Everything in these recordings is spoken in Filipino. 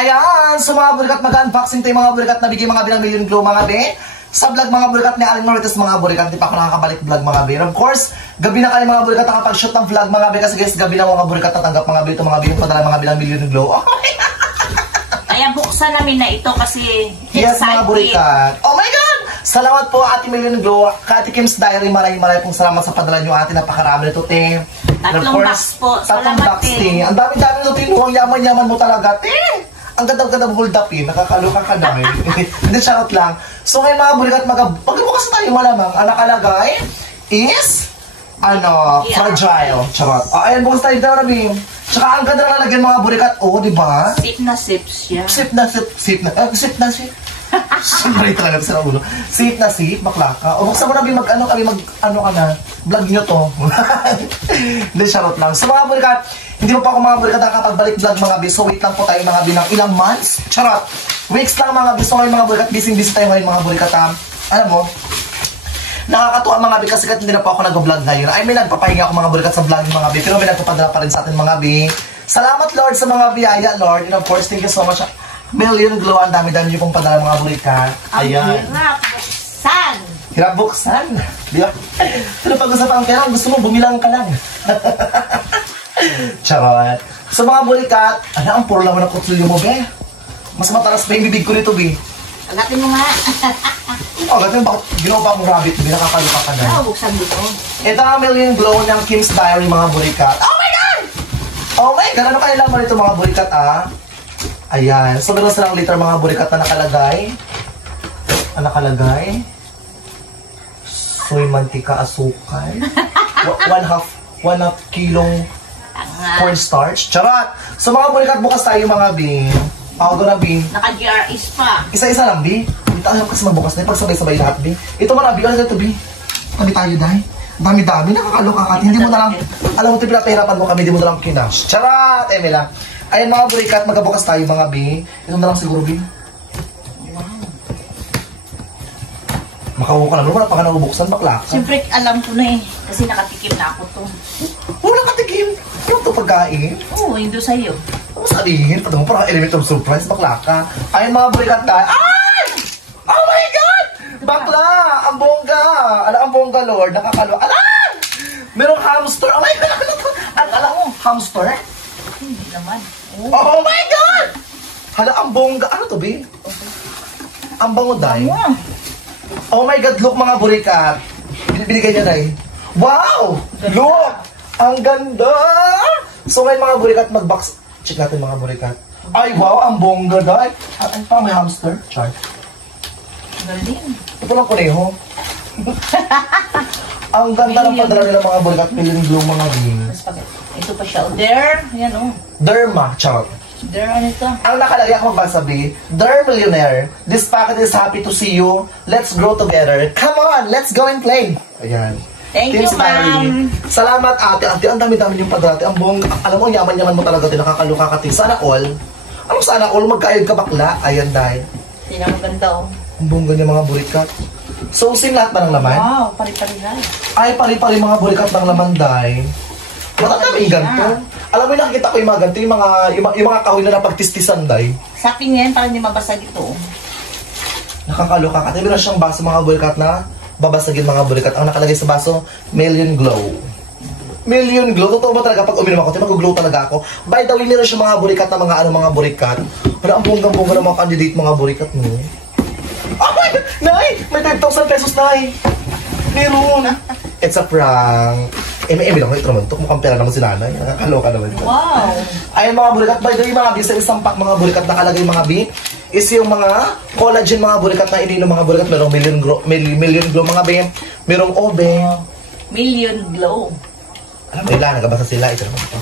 Ayan, so mga burikat, mag-unboxing tayo mga burikat na bigay mga bilang million glow mga be. Sa vlog mga burikat ni Aling Marites mga burikat, di pa ako nakakabalik vlog mga be. Of course, gabi na kayo mga burikat nakapag-shoot ng vlog mga be kasi guys, gabi na mga burikat natanggap mga be ito mga be yung padala mga bilang million glow. Kaya buksan namin na ito kasi yes mga burikat. Oh my God! Salamat po Ate Million Glow, Ate Kim's Diary, maraming pong salamat sa padala nyo ate, napakarami nito te. Tatlong box po, tatlong salamat box te. Ang dami-dami nito tinuwang yaman-yaman mo talaga te. Ang ganda-ganda mo hold up eh, nakakaloka ka na eh. Hindi, charot lang. So ngayon mga burikat, magbukas tayo malamang. Ang nakalagay is, fragile. Charot. Ayan, bukas tayo dito, Rabi. Tsaka ang ganda na lalagyan mga burikat. Oo, di ba? Sip na sip siya. Sip na sip. Sorry talaga sa ulo. Sip na sip, bakla ka. O buksan mo na kami ka na. Vlog nyo to. Hindi, charot lang. So mga burikat, hindi mo pa ako mga burikat nakapagbalik vlog mga bis. So wait lang po tayo mga binang ilang months. Charot. Weeks lang mga bis. So ngayon mga burikat, busy tayo ngayon mga burikat. Alam mo, nakakatuwa mga bis kasi hindi na po ako nag-vlog ngayon. I mean, nagpapahinga ako mga burikat sa vlog mga bis. Pero may nagpapadala pa rin sa atin mga bis. Salamat Lord sa mga biyaya Lord. And of course, thank you so much. Million Glow, ang dami-dami niyo pong padala mga burikat. Ayan. Hirap buksan. Hirap buksan. Di ba? Pero pag-usapan kaya gusto mo, bumilang ka lang. Charot. So mga burikat, ang puro lang ng kutsilyo mo, be. Mas matalas pa yung bibig ko nito, be. Agatin mo nga. Agatin mo, bakit ginawa pa akong rabbit, be? Nakakalupa ka na. Buksan dito. Ito ang Million Glow ng Kim's Diary, mga burikat. Oh my God! Oh my God! Ano kaya laman ito, mga burikat, Ayan. So, meron silang liter mga burikat na nakalagay. Soy mantika asukal. one half kilong cornstarch. Charot! So, mga burikat, bukas tayo mga bing. Ako na bing. Naka-GRS pa. Isa-isa lang, bing. Hindi tayo kasi magbukas na. Pagsabay-sabay lahat, bing. Ito man, bing. Ano ito, bing? Kami tayo, dahil. Dami-dami. Nakakaloka ka. Hindi mo na lang, alam mo ito, pinapahirapan mo kami. Hindi mo na lang kinash. Charot! Emila. Ayan mga burikat, magkabukas tayo mga bi. Ito na lang siguro bi. Makawo ka lang. Wala pa ka nabubuksan, bakla ka. Siyempre alam ko na eh. Kasi nakatikim na ako to. Wala nakatikim. Ano ito pagkain? Oo, yun doon sa'yo. Ano sabihin? Parang element of surprise, bakla ka. Ayan mga burikat tayo. Ay! Oh my God! Bakla! Ang bongga! Ang bongga Lord. Nakakalo. Alam! Merong hamster. Oh my God! Alam mo, hamster? Hindi naman. Oh my God! Hala, ang bongga. Ano to, be? Ang bango, day. Oh my God, look mga burikat. Binigay niya, day. Wow! Look! Ang ganda! So ngayon mga burikat, mag-box. Check natin mga burikat. Ay, wow! Ang bongga, day. Ay, parang may hamster. Char. Galing. Ito lang kuneho. Ang ganda ng padala nila mga burikat. Million Glow mga wings. Ito pa siya. There. Yan o. Derma. Charot. There, ano ito? Ang nakalagay ako magbasabi, Dear Millionaire, this packet is happy to see you. Let's grow together. Come on, let's go and play. Ayan. Thank you, ma'am. Salamat, ate. Ate, ang dami-dami yung padala. Ang buong, alam mo, yaman-yaman mo talaga. Nakakaluka ka. Sana all. Anong sana all? Magkaayod ka bakla. Ayan, dahil. Hindi na maganda, oh. Ang buong ganyan mga burikat. So, same lahat ba ng laman? Wow, pari-pari na. Ay, pari-pari mga burikat ng laman, dahil. Matataming ganito. Alam mo, nakikita ko yung mga ganito, yung mga kahoy na napagtistisan, day. Sa akin yan, para hindi mabasag ito. Nakakaloka ka. Meron siyang baso mga burikat na babasagin mga burikat. Ang nakalagay sa baso, Million Glow. Million Glow? Totoo ba talaga pag uminom ako? Mag-glow talaga ako. By the way, meron siyang mga burikat na mga burikat. Wala ang bonggang-bongga ng mga candidate mga burikat mo. Oh my God! Nay! May 10,000 pesos, Nay! Meron! It's a prank. Eme lang, ito naman. Ito mukhang pera naman si nanay. Nakakaloka naman ito. Wow! Ayun mga burikat. By the way, mga bi, sa isang pack mga burikat nakalagay mga bi, is yung mga collagen mga burikat na ininom mga burikat. Merong million glow mga bi. Merong obe. Million Glow. Alam mo, nagabasa sila. Ito naman ito.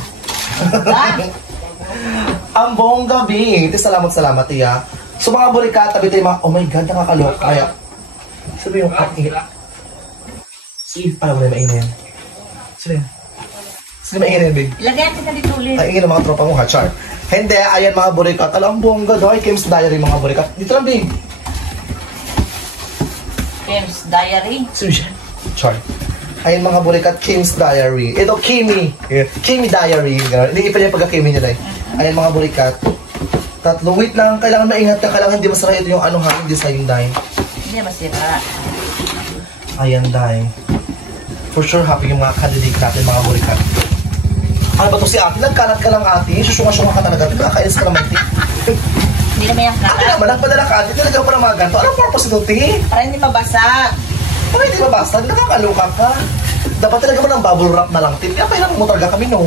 Ang bongga bi. Salamat, iya. So mga burikat, tabi tayo mga, oh my God, nakakaloka. Kaya, sabi yung sige, alam mo na maingay yan. Sige maingay yan, babe. Ilagay natin ka dito ulit. Ay, ingay ng mga tropa mo, ha, Char. Hindi, ayan mga burikat. Alam, bongga daw. Kim's Diary mga burikat. Dito lang, babe. Kim's Diary. Sino siya? Char. Ayan mga burikat, Kim's Diary. Ito, Kimi. Kimi Diary. Hindi pa niya pagka-Kimi niya, dahil. Ayan mga burikat. Tatlo. Wait lang. Kailangan maingat ka. Kailangan hindi masara ito yung ano ha. Hindi sa yung dye. Hindi masira. Ayan, dye. For sure, happy yung mga candidate natin, mga burikat. Ano ba to si ate? Nagkalat ka lang ate. Susunga-sunga ka talaga. Nakakainis ka naman, te. Hindi naman yung Ate kalat. naman, nagpadala ka ate. Nilagyan pa ng mga ganito. Anong purpose ito, te? Para hindi mabasag. Para hindi mabasta. Nakakaluka ka. Dapat talaga mo ng bubble wrap na lang, te. Kaya kailangan mo talaga kami, no?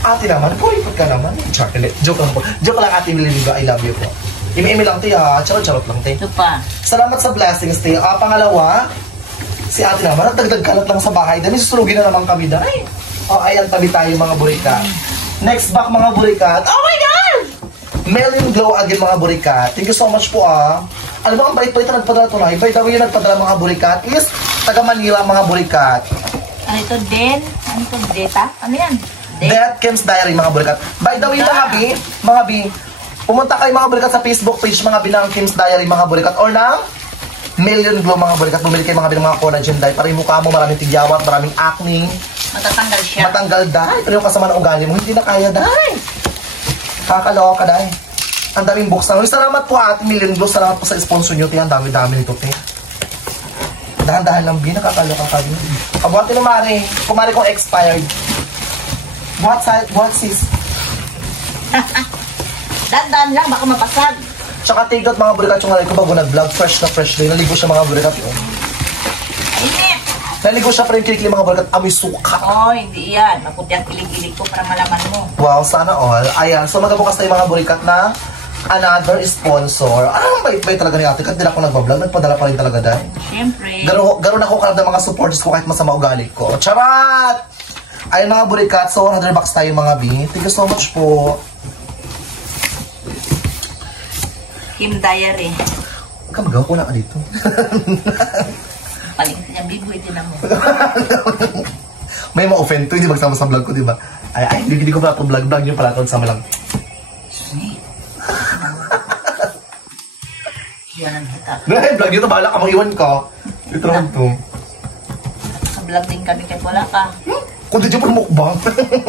Ate naman, puripot ka naman. Chocolate. Joke lang po. Joke lang, ate Mililiga. I love you po. Imi-imi lang, te, ha. Charot-charot lang, te. Ito pa. Salamat sa blessings, te. Pangalawa, si ate naman, nagdagdag kalat lang sa bahay. Dahil susulugin na naman kami, dahil. Ayan, tabi tayo, mga burikat. Next back, mga burikat. Oh my God! Melon Glow again, mga burikat. Thank you so much po, Alam mo, ang bait-bait na nagpadala ito na. By the way, yung nagpadala, mga burikat is taga Manila, mga burikat. Ano ito? Ano ito? Data? Ano yan? Death Kim's Diary, mga burikat. By the way, mga bi, pumunta kayo, mga burikat, sa Facebook page, mga binang Kim's Diary, mga burikat, or ng Melon Glow, mga burikat. Bumili kayo, mga binang mga collagen dye. Para yung mukha mo, maraming tigyawat, maraming acne. Matatanggal siya. Matanggal, dahil. Pero yung kasama ng ugali mo, hindi na kaya, dahil. Kakaloka, dahil. Ang daming buksan. Salamat po, Ate Melon Glow. Salamat po sa sponsor nyo. Ang dami-dami nito, te. Dahan-dahan lang, bi. Nakakaloka ka, bi. Kabuhati na, Mare. Kumari kong expired. Buhat, sis. Dandan lang, baka mapasag. Tsaka take out, mga burikat, yung nalay ko bago nag-vlog. Fresh na fresh din. Naligo siya, mga burikat. Init. Naligo siya, pero yung kilikili, mga burikat. Amoy suka. Oh, hindi yan. Maputi ang kilig-kilig ko para malaman mo. Wow, sana all. Ayan, so magabukas tayo, mga burikat, na another sponsor. Ang bait-bait talaga ni ate. Kahit din ako nagbablog, nagpadala pa rin talaga dahil. Siyempre. Garon ako kalad ng mga supporters ko kahit masama ugali ko. Charat! Ayun, mga burikat, so 100 bucks tayo, mga bi. Thank you so much po. Kim Diary. Huwag ka magawa ko na ka dito. Paling niya, bibuhay din mo. May ma-offend to, hindi magsama sa vlog ko, di ba? Ay, hindi ko pala ito vlog nyo pala ito, sama lang. Iwanan kita. Dahil vlog nyo ito, bahala ka, mag-iwan ka. Ito naman to. Sa vlog din kami kahit wala ka. Kung di dyan pa mukbang.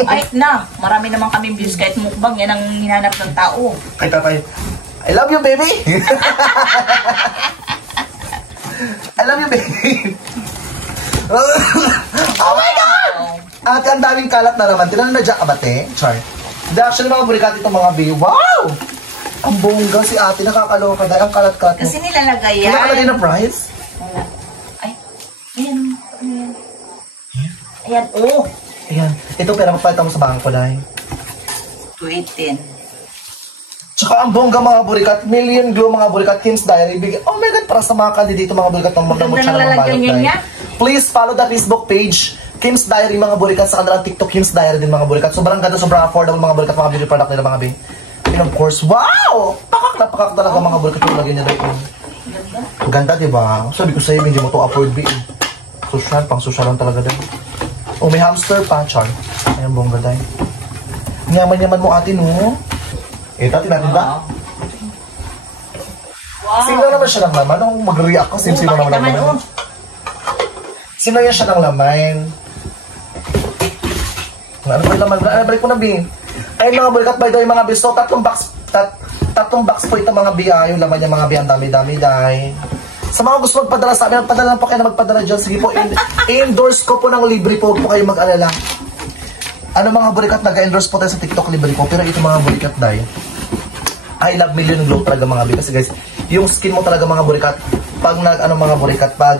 Ay, na. Marami naman kami views kahit mukbang. Yan ang hinanap ng tao. Kay tatay, I love you, baby! I love you, baby! Oh my God! At ang daming kalat na naman. Tinanong na dyan ka ba, te? Char. Hindi, actually, mga burikat itong mga bi. Wow! Ang bongga si ate. Nakakaloka dahil ang kalat-kalat mo. Kasi nilalagay yan. Nakalagay na price? Wala. Ay, ayan. Ano yan? Ayan, oh. Ayan. Ito, pera papalitan mo sa bangko dahil. 218. Tsaka ang bongga, mga burikat. Million Glow, mga burikat. Kim's Diary. Oh my God, para sa mga kandidito, mga burikat ng Ganda magdamot siya ng ng lalagyan balot niya. Please follow the Facebook page. Kim's Diary, mga burikat. Sa kanilang TikTok, Kim's Diary din, mga burikat. Sobrang ganda, sobrang affordable, mga burikat. Mga beauty product nila, mga bin. And of course, wow! Pakak talaga, mga burikat yung lagyan nila. Ganda. Ganda, diba? Sabi ko sa'yo, hindi mo to afford, be. Social, pang social lang talaga din. Oh, may hamster pa, Char. Ayan, bongga dahil. Yaman-yaman mo, ate, no? Eh, dati natin ba? Wow. Sino naman siya ng laman? Nung mag-react ko, sino naman ng laman? Sino yan siya ng laman? Ano ba yung laman? Balik ko na, B. Ayun, mga burikat, by the way, mga B. So, tatlong box po ito, mga B. Yung laman niya, mga B. Ang dami-dami, dahil. Sa mga gusto magpadala sa amin, magpadala lang po kayo na magpadala dyan. Sige po, i-endorse ko po ng libre po kayo mag-alala. Ano, mga burikat, nag-endorse po tayo sa TikTok libre po. Pero ito, mga burikat, dahil. I love Million Glow talaga, mga B. Kasi guys, yung skin mo talaga, mga burikat, pag mga burikat, pag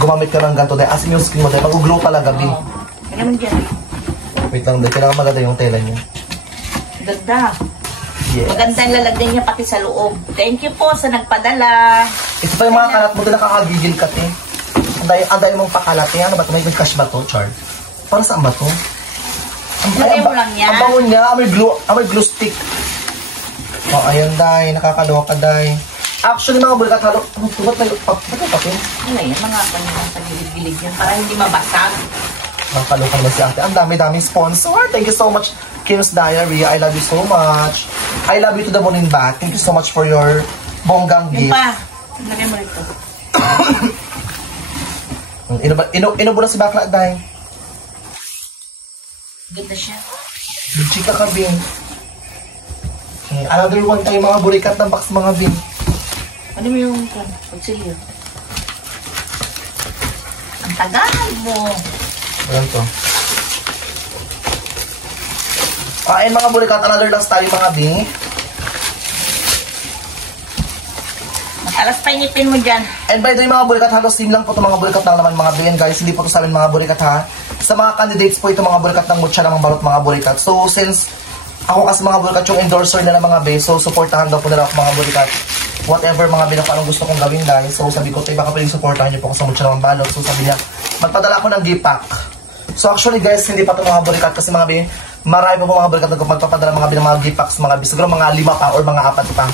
gumamit ka ng ganito, dahil as in yung skin mo, dahil mag-glow talaga, B. Ano naman dyan? Wait lang, dahil kailangan maganda yung tela niyo. Ganda. Yes. Maganda ang lalagyan niya pati sa loob. Thank you po sa nagpadala. Ito pa yung mga kalat mo, nakakagigil ka, te. Ang dahil mong pakalat, eh. Ano ba ito? May cash ba to, Char? Para saan ba to? Lagay mo lang yan. Ang bangon niya, amoy glue stick. Oh, ayun, dahil. Nakakaloka, dahil. Actually, mga burikat, halo. Ba't may papel? Ano yan? Mga kanyang sa gilid-gilid yan para hindi mabasag. Nakakaloka naman si ate. Ang dami-dami sponsor. Thank you so much, Kim's Diary. I love you so much. I love you to the moon and back. Thank you so much for your bonggang Yung gift. pa. Lagay mo rito. Inubo na si Bakla, dahil. Ganda siya. Chika ka, Bing. Another one tayo mga burikat ng box mga bin. Ano mo yung pagsilyo? Ang tagal mo. Ayan to. And mga burikat, another last tayo mga bin. Matalas pa inipin mo dyan. And by the way mga burikat, halos same lang po ito mga burikat lang naman mga bin guys. Hindi po ito sa amin mga burikat ha. Sa mga candidates po ito mga burikat ng Mucha namang balot mga burikat. So since ako kasi mga burikat yung endorser nila mga be, so supportahan daw po nila ako mga burikat. Whatever mga bin ako anong gusto kong gawin guys. So sabi ko, baka pwedeng supportahan niyo po ako sa Mucha namang balot. So sabi niya, magpadala ako ng gift pack. So actually guys, hindi pa ito mga burikat kasi mga bin, marami po mga burikat na magpapadala mga bin ng mga gift packs mga bin. Siguro mga 5 pa or mga 4 pa.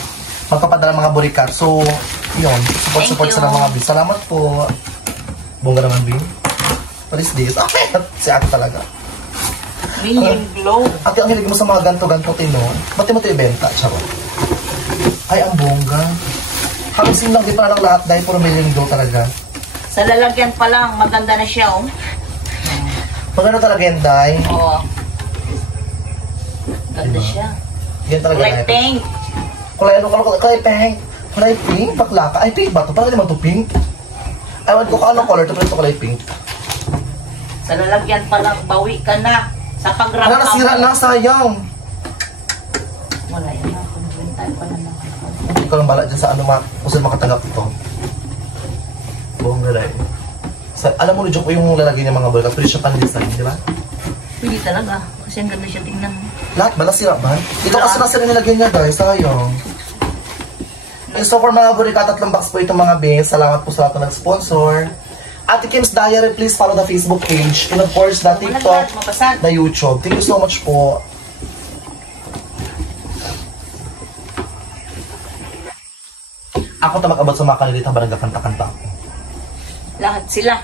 Magpapadala mga burikat. So, yun. Support sa mga bin. Salamat po. Bongga naman bin. What is this? Okay. Si ate talaga. Million glow. Ate, ang hilig mo sa mga ganto-ganto tino. Ba't mo ito ibenta? Charot. Ay, ang bongga. Halos yun lang. Di pa lang lahat dahil puro million glow talaga. Sa lalagyan pa lang, maganda na siya, oh. Maganda talaga yan, Day. Oo. Ganda Diba? siya. Yan talaga. Kulay Day. pink. Kulay ano? Kulay pink. Kulay pink? Bakla ka? Ay, pink ba ito? Parang naman ito pink. Ewan ko kung anong color ito. Pero ito kulay pink. Sa lalagyan pa lang, bawi ka na. Sa pag-wrap Ano, nasira na. Sayang. Wala yan na. Kumbentay pa na naman. Hindi ko lang bala dyan sa ano kung saan makatanggap ito. Buong galay. Alam mo, joke ko yung lalagay niya mga burikat. Pwede siya pan-design, di ba? Pwede talaga. Kasi ang ganda siya tingnan. Lahat ba? Nasira ba? Ito kasi nasira nilagyan niya guys. Sayang. And so for mga burikat, 3 box po itong mga bins. Salamat po sa lahat na nag-sponsor. Ate Kim's Diary, please follow the Facebook page. And of course, the TikTok, Mapasag. the YouTube. Thank you so much po. Ako tamag-abot sa mga kanilita ba nagkakanta-kanta ako? Lahat sila.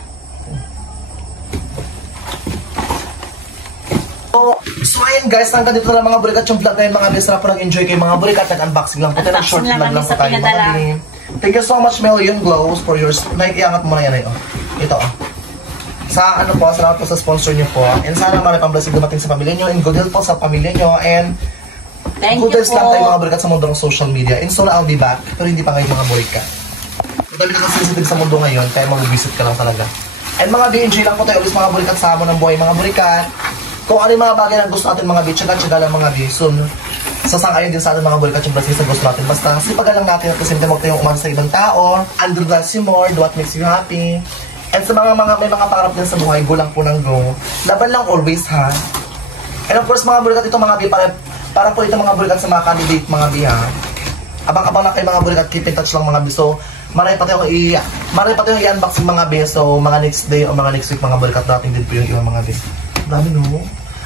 So ayun guys, hanggang dito na mga burikat yung vlog ngayon mga bins. Sana po nag-enjoy kayo mga burikat. Nag-unboxing lang po tayo. Unboxing Short lang vlog kami lang po sa tayo pinadala. mga bins. Thank you so much Million Glows for yours. Iangat mo na yan oh. Ito oh. Sa ano po, salamat po sa sponsor niyo po. And sana marami pang blessing dumating sa pamilya niyo. And good health po sa pamilya niyo. And Thank good you health lang tayo po. mga burikat sa mundo ng social media. And soon I'll be back. Pero hindi pa ngayon mga burikat. Madami na kasi sensitive sa mundo ngayon. Kaya mag-visit ka lang talaga. And mga BNG lang po tayo ulit mga burikat sa hamon ng buhay mga burikat. Kung ano yung mga bagay na gusto natin mga bitch-tsaga lang mga bisun. Sasang-ayon din sa atin mga burikat yung blessing sa gusto natin. Basta sipagan lang natin at kasi hindi huwag tayong umasa sa ibang tao. Underdress you more, do what makes you happy. And sa mga may mga pangarap din sa buhay, go lang po ng go. Laban lang always ha. And of course mga burikat ito mga bi, para po ito mga burikat sa mga candidate mga bi ha. Abang-abang lang kayo mga burikat, keep in touch lang mga bi. So, marami pa tayong i-unbox mga bi. So, mga next day o mga next week mga burikat natin din po yung ibang mga bi. Dami no?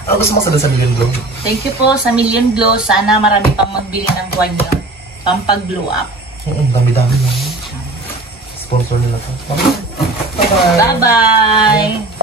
Ano gusto mo sa Million Glow? Thank you po sa Million Glow. Sana marami pang magbili ng buwan nyo. Pampag-glow up. Dami-dami no? Sponsor nila to. Bye-bye! Bye-bye!